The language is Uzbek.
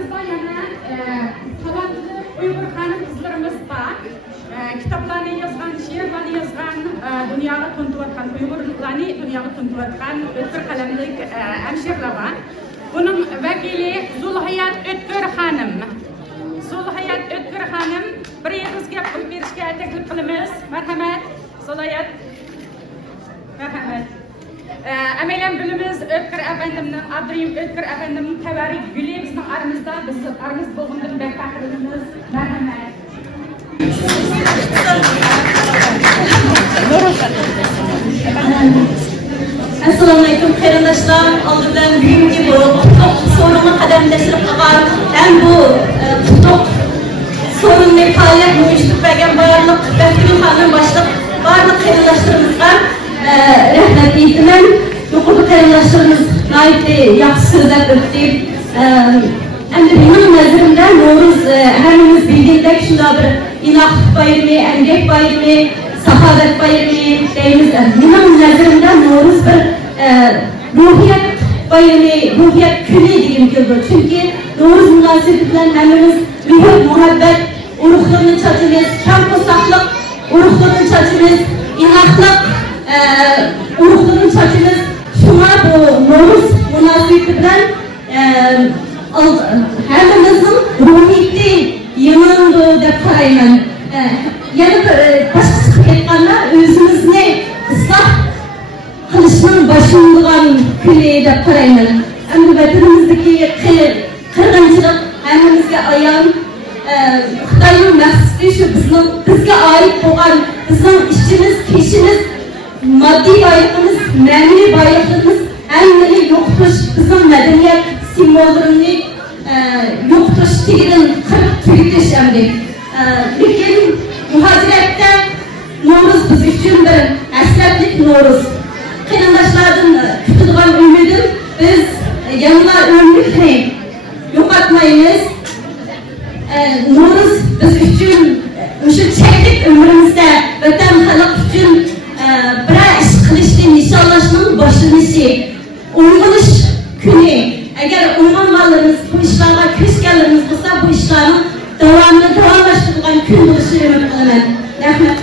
aramızda yana talantlı Uyghur hanım kızlarımız var. Kitaplarını yazgan, şiirlerini yazgan, dünyada tanıtıvatkan, Uygurlarını dünyada tanıtıvatkan Ötkür kalemlik hemşirler var. Bunun vekili Zulhayat Ötkür hanım. Zulhayat Ötkür hanım, bir yıldızga pul berishga taklif qilamiz. Marhamat, Zulhayat. Marhamat. Amelem bilimiz Ötkür efendimning, Abdurahim Ötkür efendimning tabarik guli bizning aramizda, biz aramizda bo'lgandan bek faxrlanamiz. Marhamat. Assalamu alaykum qarindoshlar. Oldindan bugungi bu qutlug' sorunni qadamlashtirib qilgan ham bu qutlug' sorunni faoliyat uyushtirgan barliq vakil xonam boshliq barliq qarindoshlarimizga rahmat aytaman. Yuqori qarindoshlarimiz nihoyatda yaxshi so'zlab o'tdi. Endi benim nazarimda No'ruz hammamiz bilgandek shunday bir inoqlik bayrami, emgak bayrami, saxovat bayrami deymiz. Benim nazarimda No'ruz bir ruhiyat bayrami, ruhiyat kuni degim keldi. Chunki No'ruz munosabati bilan hammamiz mehr, muhabbat, urug'larni chachimiz, kam qo'saqliq, urug'larni chachimiz, inoqlik, urug'larni chachimiz. Shunga bu No'ruz munosabati bilan hammamizning ruhiyati yangi deb qarayman. Yana boshqa aytganda o'zimizni isloh qilishning boshlangan kuni deb qarayman. Endi vatanimizdagi qirg'inchilik hammamizga ayon. Xitoyning maqsadi shu bizga oid bo'lgan bizning ishimiz, keshimiz, moddiy boyligimiz, ma'naviy boyligimiz hammani yo'qotish, bizning madaniyat simvollarini yo'qotish keyin qirib tugatish endi. Lekin muhojiratda No'ruz biz uchun bir asratlik No'ruz. Qarindoshlardan kutadigan umidim biz yangi umidni yo'qotmaymiz. No'ruz biz uchun o'sha cheklik umrimizda vatan xalq uchun bir ish qilishni nishonlashning boshlanishi, uyg'onish kuni. Agar uyg'onganlarimiz bu ishlarga kirishganlarimiz bo'lsa, bu ishlarni davomlashtirgan kun bo'lishini umid qilaman. Rahmat.